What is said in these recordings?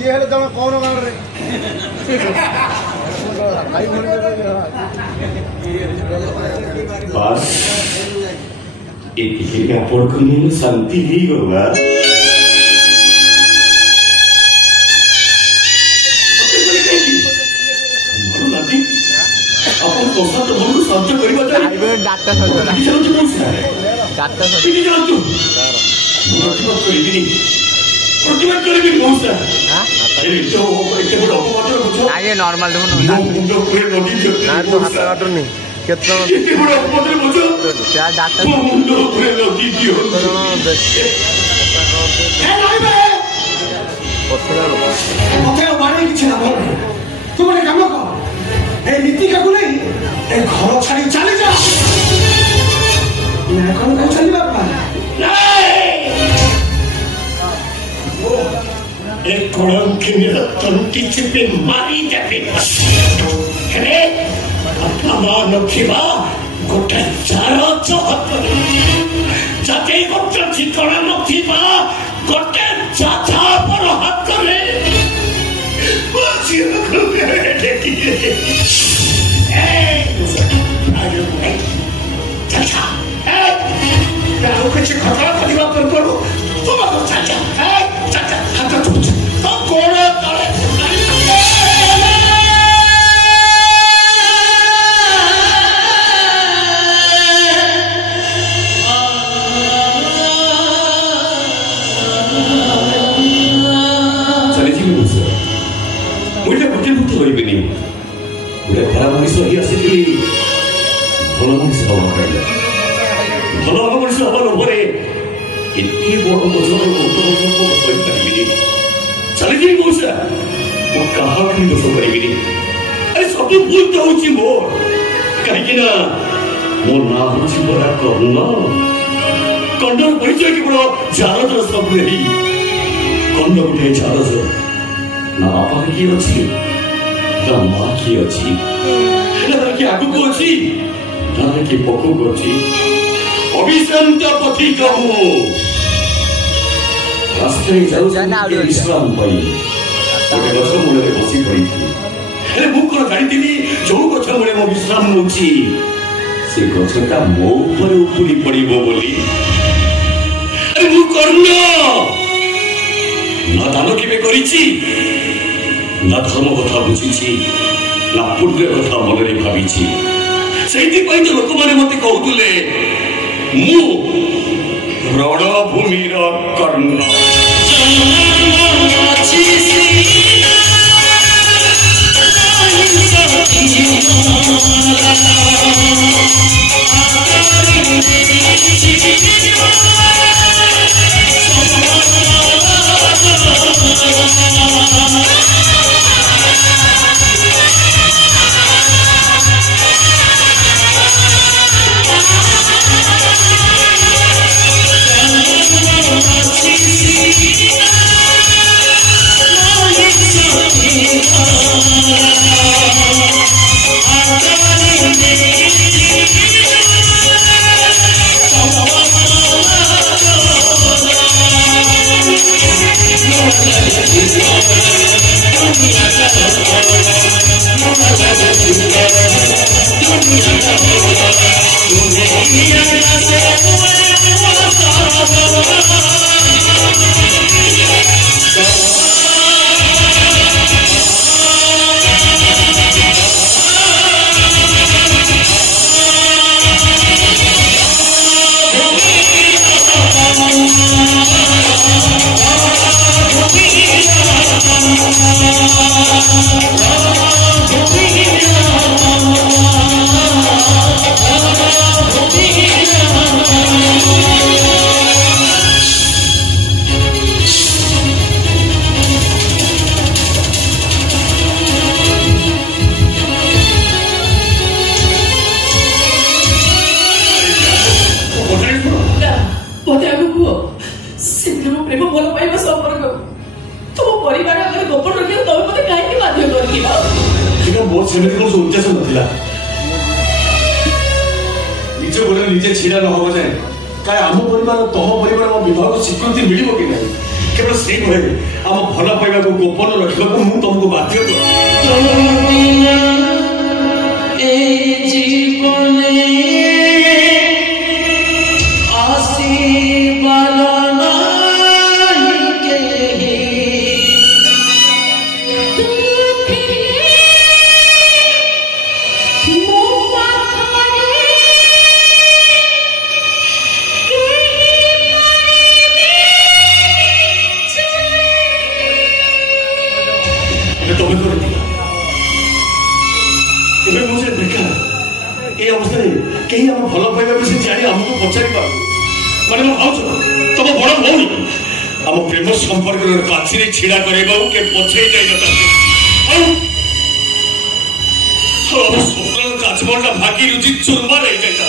ये है तो कौन होगा रे बस ଏତିକି ଆପଣଙ୍କୁ ନେଇ ଶାନ୍ତି ହେଇଗଲା। ଆପଣ ପ୍ରଶାନ୍ତ ବାବୁଙ୍କୁ ସାହାଯ୍ୟ କରିବା ପ୍ରତିବାଦ କରିବି ମଉସା। ଆଜ୍ଞା ନର୍ମାଲ ଦେଖୁନ ହାତ କାଟୁନି କେତେ ତୁ ଗୋଟେ କାମ କର ଏ ନୀତିକାକୁ ନେଇ ଏ ଘର ଛାଡି ଚାଲି ଯା। କଣ କହୁଛନ୍ତି ବାପା? ଏ କଳଙ୍କିନୀର ତଣ୍ଟି ଚିପି ମାରିଦେବେ। ହେଲେ ବାପା ମା ନଥିବା ଗୋଟେ ଚାର ହାତରେ ଜାତି ଗୋତ୍ର ଠିକଣା ନଥିବା ଗୋଟେ ଯାଥାପର ହାତରେ କିଛି ଘଟଣା କରିବା ପୂର୍ବରୁ ତୁମକୁ ହାତ ଚୁଚ ଗୋଡ଼ ତଳେ କରିବିନି ଗୋଟେ ଖରାପ ମଣିଷ ହେଇ ଆସିଥିଲି ଭଲ ମଣିଷ ହବା ପାଇଲା ଭଲ ମଣିଷ ହବା ଲୋଭରେ ଏତେ ବଡ଼ ବୋଝର କରିପାରିବିନି। ଚାଲିଯିବି ମଉସା ମୁଁ କାହାକୁ ବି ଦୋଷ କରିବିନି। ଆରେ ସବୁ ଭୁଲ ତ ହଉଛି ମୋର କାହିଁକି ନା ମୋ ନାଁ ହଉଛି ପରା କର୍ଣ୍ଣ। କର୍ଣ୍ଣର ପରିଚୟ କେବଳ ଜାରଜର ସବୁ ହେଇ କର୍ଣ୍ଣ ଗୋଟେ ଜାରଜ ନା ବାପା କିଏ ଅଛି ନା ମା କିଏ ଅଛି ନା କିଏ ଆଗକୁ ଅଛି ନା କିଏ ପଛକୁ ଅଛି। ଅବିଶ୍ରାନ୍ତ ପଥିକ ମୁଁ ରାସ୍ତାରେ ଯାଉଛନ୍ତି ବିଶ୍ରାମ ପାଇଁ ଗୋଟେ ଗଛ ମୂଳରେ ବସି ପଡ଼ିଥିଲି। ହେଲେ ମୁଁ କଣ ଜାଣିଥିଲି ଯୋଉ ଗଛ ମୂଳେ ମୁଁ ବିଶ୍ରାମ ନେଉଛି ସେ ଗଛଟା ମୋ ଉପରେ ଉପୁଡ଼ି ପଡ଼ିବ ବୋଲି। ଆରେ ମୁଁ କର୍ଣ୍ଣ ନା ଦାନ କେବେ କରିଛି ନା ଧର୍ମ କଥା ବୁଝିଛି ନା ପୁଣ୍ୟ କଥା ମନରେ ଭାବିଛି। ସେଇଥିପାଇଁ ତ ଲୋକମାନେ ମତେ କହୁଥିଲେ ମୁଁ ରଣଭୂମିର କର୍ଣ୍ଣ। Oh प्रेम भल पाइबा संपर्क तुम परिवार आगे गोपन रखियो तब मते काहे बाध्य करथिल ठीक मोर सेमिति को उद्देश्य नथिला निजे गोले निजे छिड़ा न हो जाए काय आम परिवार तम परिवार मो विवाह को स्वीकृति मिलिबो कि नहीं केवल से कहे आम भल पाइबा को गोपन रखा मु तुमको बाध्य कहीं हम भल पाइबा विषय जानी हमको पचारि पार माने मो भाउज तुम बड़ भौणी आम प्रेम संपर्क पाछी छिड़ा करेबा के पछे जाई न स्वप्न राजमहल भागी रुचि चुरमा रही जाता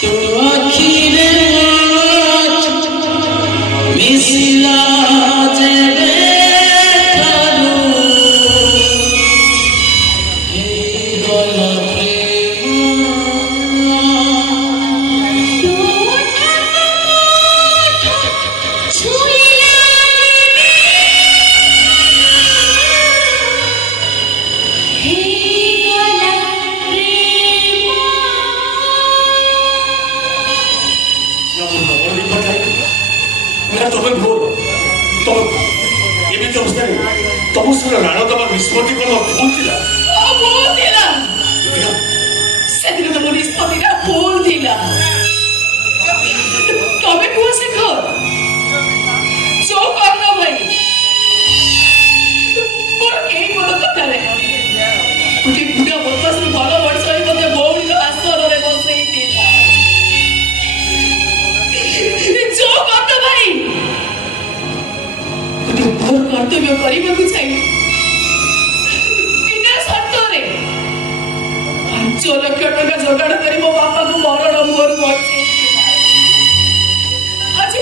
तो आखिरे मिसिला तुम सर राण दबा निष्पत्ति भूल तबे कुह शेखर जो करना भाई मोर कई बड़ कथा रे कुटी बुढ़ा बदमाश भल वर्ष मते बौड़ी आसर रे बसई जो करना भाई कुटी मोर कर्तव्य करबा को चाहिए बिना शर्त रे 5 लाख टका जोगाड़ करी मो बापा को मरण मोर बचे आज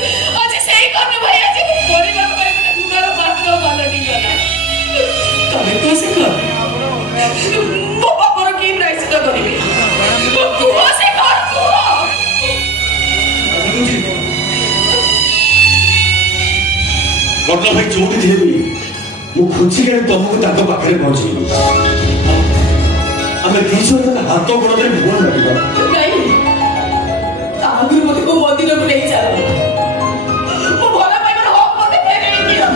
सही करने भाई आज परिवार भाई मैंने गुनार पात्र बालटी गला तबे तो से कर मो बापर की प्राइस तो करिवे तू से कर तू गटला भाई जोटी थे भी मु खुची के तुमको ताको पाखरे पहुंची हमें तीसो हाथ गोड़ में भूल लगेगा नहीं तागुर मते को मंदिर को ले चलो मो भला पाइबर हक मते फेरे दियो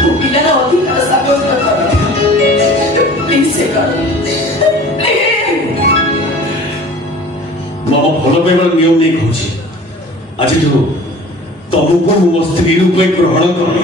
तू पिलार अधिकार साबित कर प्लीज से कर मामा भल पाइबार नियम नहीं कहूँ आज तुमको मो स्त्री रूप ग्रहण कर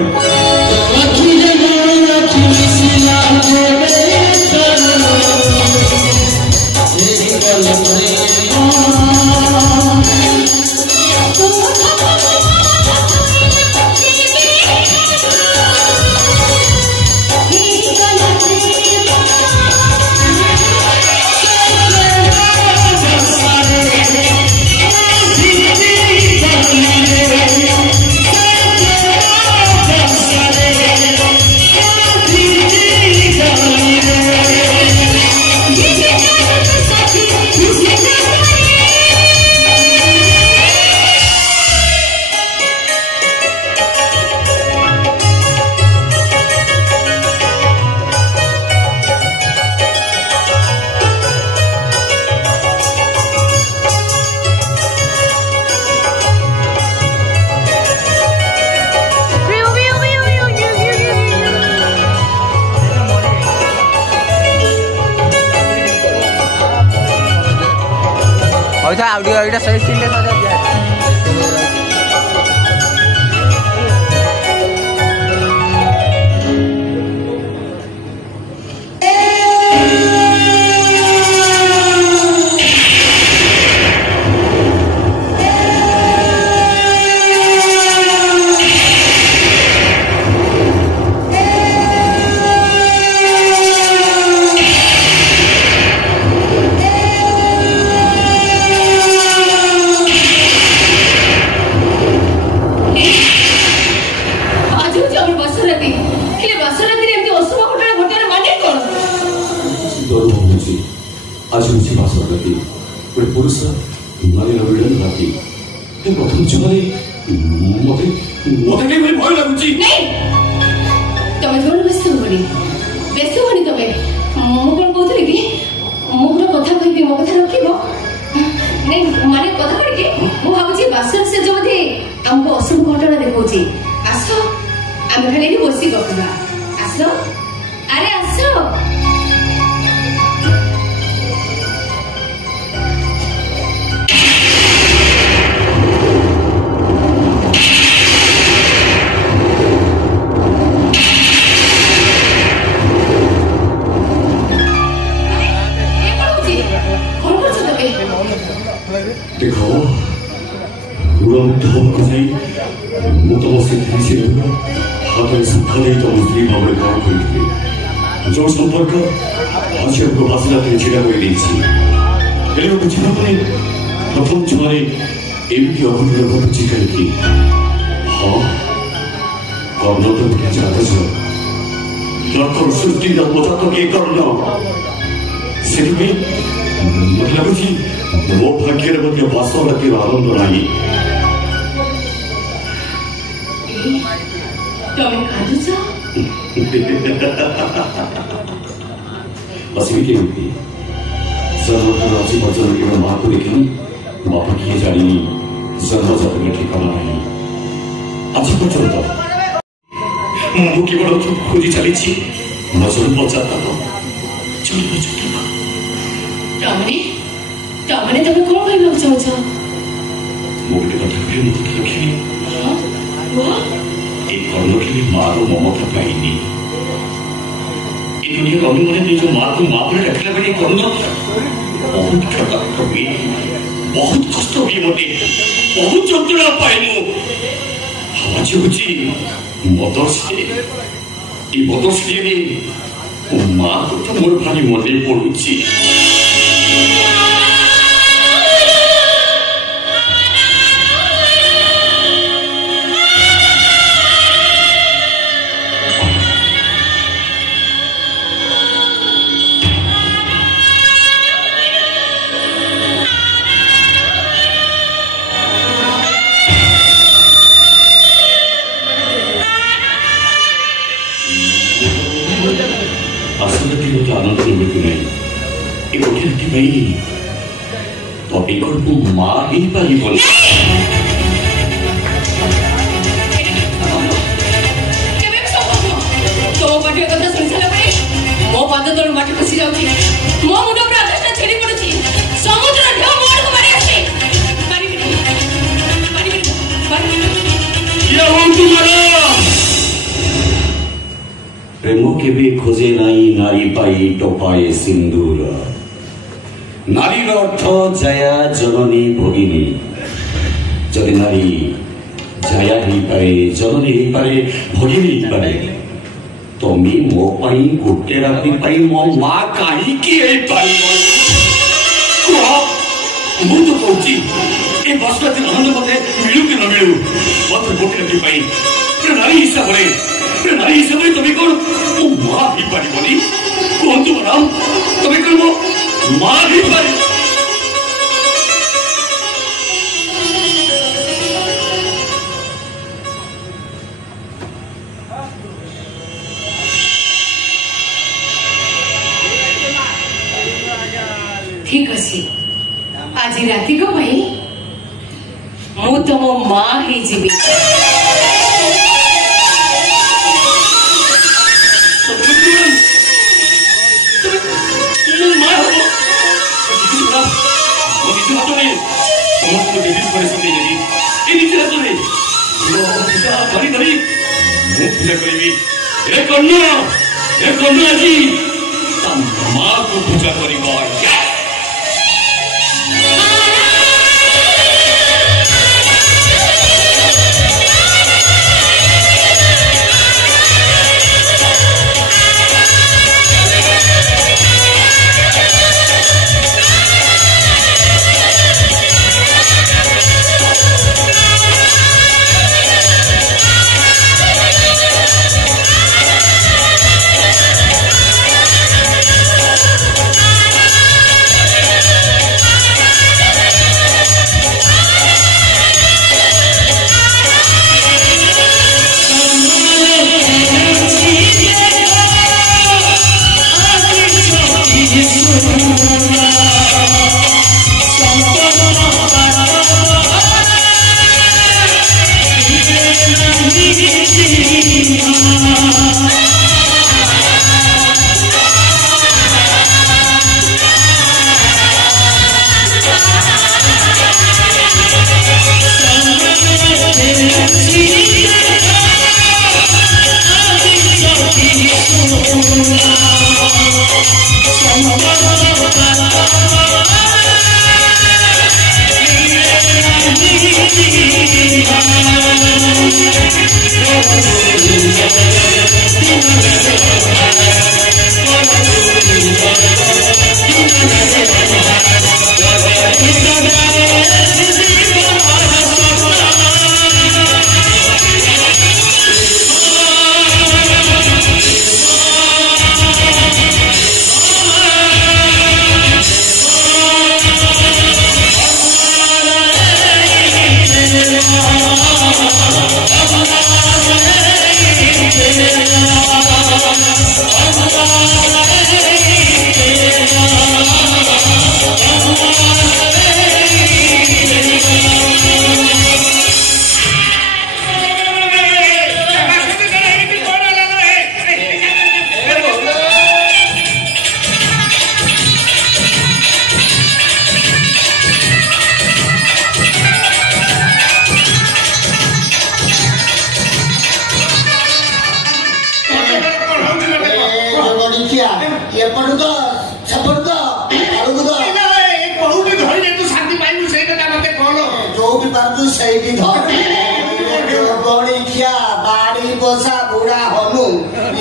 audio save sile saja dia आज मुझे बासर गति ଗୋଟେ ପୁରୁଷ ନାରୀର ମିଳନ ରାତି ପ୍ରଥମ ଜୀବନରେ ମତେ କେମିତି ଭୟ ଲାଗୁଛି। ତମେ କଣ ବ୍ୟସ୍ତ ହୁଅନି ତମେ। ମୁଁ କଣ କହୁଥିଲି କି ମୁଁ ଗୋଟେ କଥା କହିବି, ମୋ କଥା ରଖିବ। ନାଇଁ ମାନେ କଥା କଣ କି ମୁଁ ଭାବୁଛି ବାସର ସେ ବୋଧେ ଆମକୁ ଅଶୁଭ ଘଟଣା ଦେଖାଉଛି। ଆସ ଆମେ ଖାଲି ଏଠି ବସି ଗପିବା। ଆସ ଆରେ ଆସ। देखो उड़ंत होकर नहीं मुतम से किसी ने हाथ में सुखा नहीं तो मुस्लिम बाबरे काम करी थी जो संपर्क आज हमको बासला के चिड़ा कोई नहीं थी पहले वो कुछ ना बने प्रथम तुम्हारे एमपी अभूतपूर्व को कुछ करेगी। हाँ करना तो क्या चाहते हो लड़कों सृष्टि का मजा तो क्या करना सिर्फ में मतलब कि वो भाग्य मध्य वास्तव रखे आनंद नहीं बस भी केमती सर्वधराची वचन केवळ मार्ग देखील बापा किए जानी सर्वजातक ठिकाना नहीं आज पर्यंत ମୁଁ କେବଳ ଖୋଜି ଚାଲିଛି ନଜର ବଚାତା ତମେ କଣ କହିବାକୁ ଚାହୁଁଛ? ମୁଁ ଗୋଟେ କଥା କହିବି ଲକ୍ଷ୍ମୀ ଏ କର୍ଣ୍ଣକେବି ମାର ମମତା ପାଇନି ଏ ଦୁନିଆର ଅନ୍ୟମାନେ ନିଜ ମାକୁ ମା ବୋଲି ଡାକିଲା ବେଳେ କର୍ଣ୍ଣ ବହୁତ କ୍ଷତାକ୍ତ ହୁଏ, ବହୁତ କଷ୍ଟ ହୁଏ, ମତେ ବହୁତ ଯନ୍ତ୍ରଣା ପାଏ। ମୁଁ ଆଜି ହଉଛି ମଦର୍ସେ ଏ ମଦର୍ସେରେ ମୋ ମା କଥା ମୋର ଭାରି ମନେ ପଡୁଛି। मां ही पारी बोल तो पाठी कथा सुनि साला परे मो पाद तळ माटी खसी जाउची, मो मुंड पर आकाश छेड़ी पडुची, समुद्र ढेउ मोड को मारी आछी। पारी ये हो तुम्हारा प्रेम के भी खोजे नहीं नारी पाई टोपाए सिंदूर। नारीर अर्थ जया जननी भगिनी जदि नारी जया ही पारे जननी ही पारे भगिनी ही पारे तमे मो पाई गोटे राति पाई मो मां काहे की हे पारी मु तो कहूची ए बसला दिन आनंद मते मिलू कि न मिलू मत गोटे राति पाई नारी हिसाब रे तमे कोन ओ मां ही पारी बोली कोन तू नाम तमे कोन मो मां ही पारी। ठीक अच्छे आज राति को भाई मु तुम मां ही जीवी मां को पूजा करी ये पढ़ दो छपड़ दो आलू दो बहुटी धरी तू शांति पाइबू सेई कथा मते कहलो जो भी बात तू सही की धर बड़ी क्या बाड़ी पोसा बुढ़ा हनु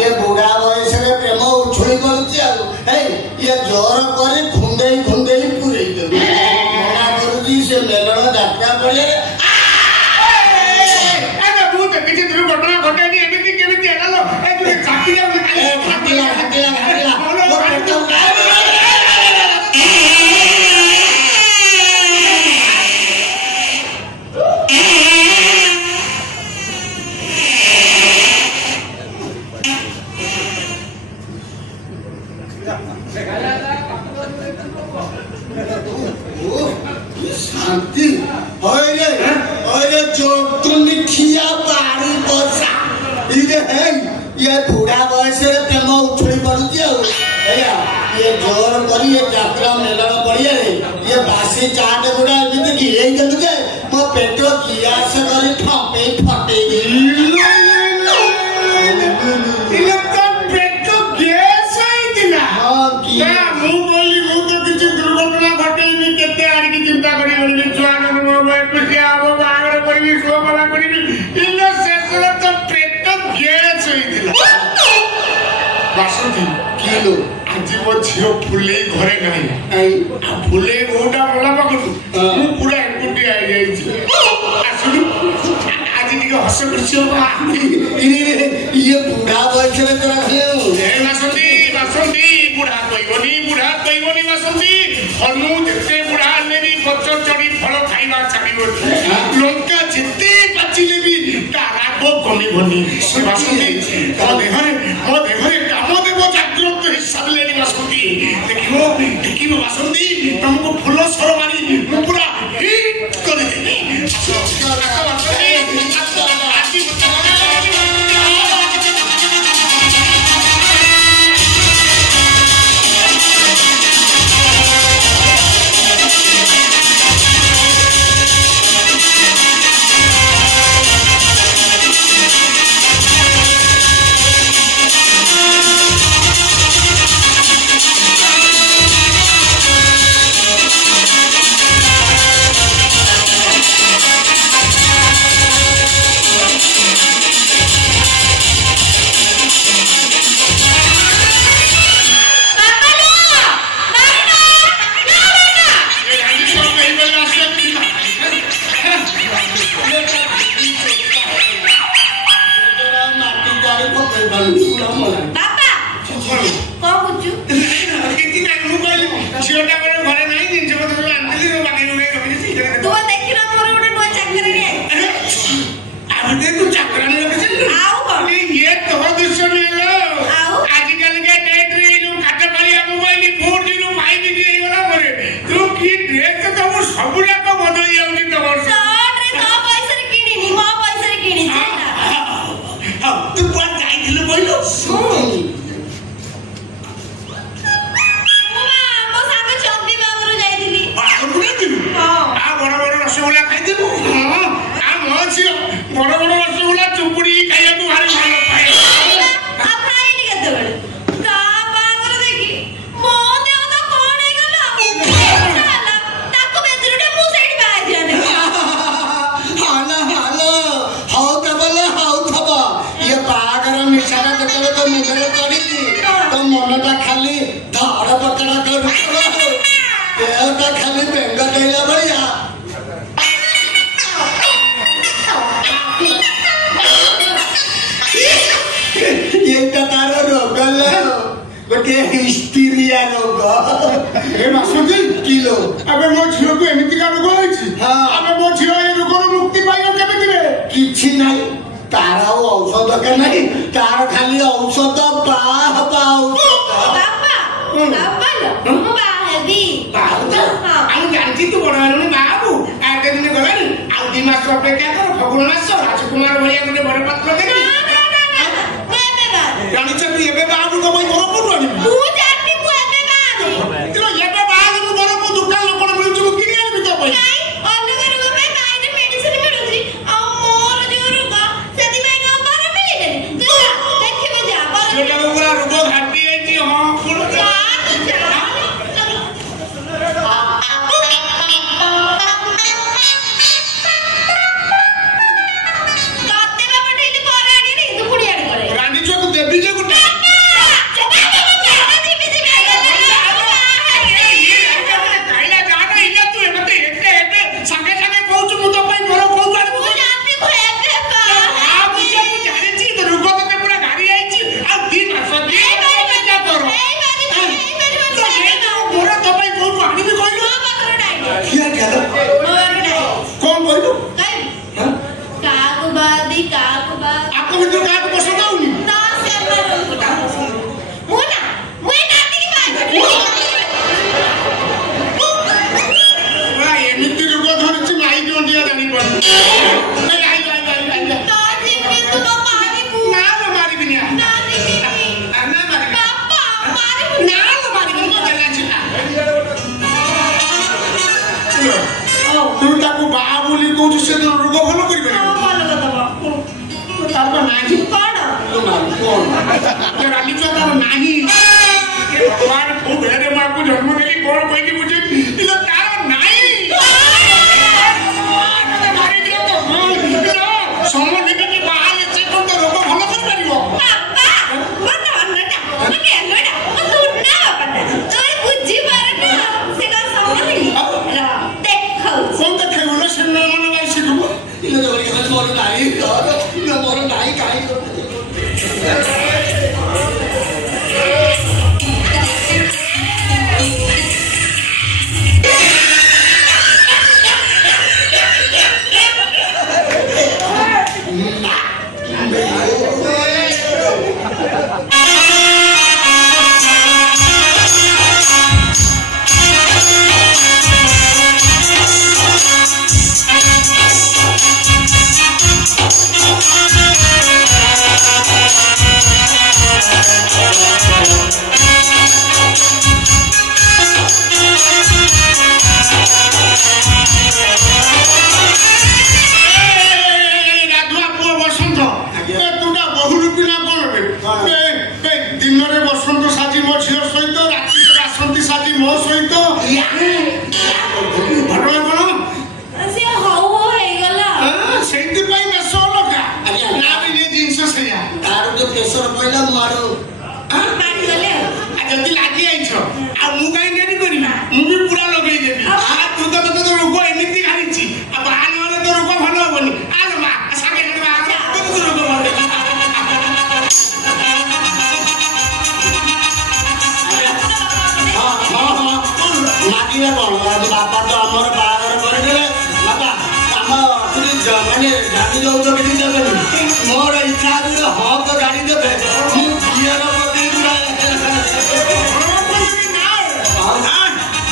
ये बुढ़ा बयस रे प्रेम उछुली करछि ए ये जोर करे खुंदेई खुंदेई पुरई दे मना करूची से मेलण जात्रा पड़े अरे भूत किछि दुर्घटना घटेनी एमिति केमिति हेलालो ए तू चाटिया हटिला वो पेटो शांति ओरे जो तुम खिया बाड़ी बसा इने है ये बूढ़ा बयस रे प्रेम उछली पड़ुची एया ये जोर करी ये यात्रा मेलण पड़िया रे ये बासी चाट गुडा एमिति की एई गलु जे मो पेटो किया से करी ठपे ठपे इले तो पेटो गैस होई दिला हां की ना मु बोली मु तो किछि दुर्घटना घटेनी केते आड़ की चिंता करी बोली जुआन मो भाई पुसिया वो बागर करी सो बला करी इले सेसरे तो पेटो गैस होई दिला बासुती किलो आज वो झियो फुले घरे नहीं आई आ फुले गोटा मला पकड़ू मु पूरा एकुटी आई जाई छी आसुनु आज निके हस करछियो ये बूढ़ा बयस रे तोरा खेउ ए बासुती बुढ़ा कइबोनी बासुती हनु जते बुढ़ा लेबी पचो चढ़ी फल खाइबा छाड़िबो लंका जते पाचिले भी तारा को कमिबोनी बासुती ओ देहरे काम देबो जाग्रत हिसाब लेनी बासुती देखिबो बासुती तुमको फूल सर मारी मु पूरा हिट कर देनी किलो अबे मो झियो को एमिति का रोग होइछि अबे मो झियो ए रोग मुक्ति पाइयो केमिति रे किछि नाही तार औषध के नहीं तार खाली औषध बाह बाबा मु बाहेबी हम जानछि तू बड़ हलुनी बाबू आते दिन गलानी आ 2 मास अपेक्षा कर फगुण मास राजकुमार भलिया गोटे बड़ पात्र देनी जानि छ तू एबे बाबू को मोर पुटु आनी तू जानती को एबे बाबू तू एबे बाबू मोर को दुकान लोकण मिलछु कि नहीं बितो पई अन्य रोग पे काई मेडिसिन मिलुछि आ मोर जो रोग सेति में का बारे मिले देखिबे जा सेटा रोग घाटी आइछि हां पुरो ରାଲି ତ ତାର ନାହିଁ ଭଗବାନ କୋଉ ଭେରେ ମାକୁ ଜନ୍ମ ଦେଲି କଣ କହିକି ବୁଝେ ତାର ନାହିଁ ସମୟ କି ବାହାରେ ସେ କଣ ତ ରୋଗ ଭଲ କରିପାରିବ କଣ ଦେଖେଇବୁ ନା ସେ ମାନେ ଗାଇ ଶିଖିବୁ ମୋର ନାହିଁ ମୋର ନାହିଁ କାହିଁ ଦିନରେ ବସନ୍ତ ସାଜି ମୋ ଝିଅ ସହିତ ରାତିରେ ବାସନ୍ତୀ ସାଜି ମୋ ସହିତ ଘଟଣା କଣ ସେଇଥିପାଇଁ ବେଶ ଅଲଗା ନା ବି ଏ ଜିନିଷ ସେଇଆ ତାର ଯୋଉ ପ୍ରେସର ପଇଲା ମୁଁ ଆଡୁ ଯଦି ଲାଗି ଯାଇଛ ଆଉ ମୁଁ କାହିଁ ଡେରି କରିବି ମୁଁ ବି ପୁରା ଲଗେଇଦେବି ତୁ ତ ତୋ ରୋଗ ଏମିତି ଘାରିଛି ଆଉ ବାହା ନହେଲେ ତ ରୋଗ ଭଲ ହବନି ଆଲୋ ମା ସାଙ୍ଗେ ସାଙ୍ଗେ ବାହା ରୋଗ ଭଲ ମାଗିବେ କଣ ବାପା ତ ଆମର ବାହାଘର କରିଦେଲେ ବାପା ଆମ ମାନେ ଜାଣି ଦଉଛ କିଛି ଦେବେନି ମୋର ଇଚ୍ଛା ଅଛି ହକ ଗାଡ଼ି ଦେବେ ମୁଁ ଝିଅର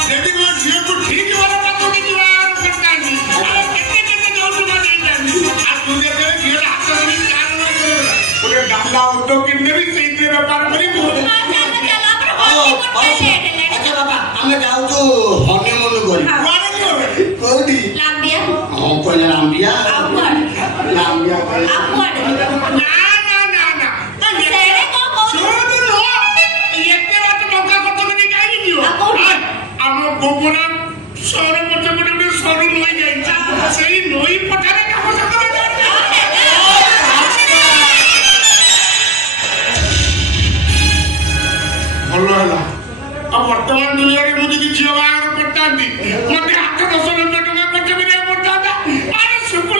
ଯଦି ମୋ ଝିଅକୁ ଠିକ ଭଲ ପାଖକୁ ଯିବାର କରିଥାନ୍ତି କେତେ କେତେ ଯୌତୁକ ଦେଇଥାନ୍ତି ଆଉ ତୁ ଯେତେବେଳେ ଝିଅର ହାତ ଧରି ଗୋଟେ ଡାଲା ଅଟୋ କିଣିଦେବି ସେଇଥିରେ ବେପାର କରିବୁ ଆଚ୍ଛା ବାପା ଆମେ ଯାଉଛୁ ହନିମୁନ କରି କୋଉଠି ହଁ କହିଲେ ଲାମ୍ବିଆ ଆମ ଗୋବରା ସହର ମধ্যে ଗୋଟେ ସରୁ ନଈ ଯାଇଛି ସେଇ ନଈ ପଠାରେ କାମ ଭଲ ହେଲା ଆଉ ବର୍ତ୍ତମାନ ଦୁନିଆରେ ମୁଁ ଯଦି ଝିଅ ବାହାଘର କରିଥାନ୍ତି ମତେ 8-10 ଲକ୍ଷ ଟଙ୍କା ଖର୍ଚ୍ଚ କରିବାକୁ ପଡିଥାନ୍ତା ଆରେ ଶୁକ୍ର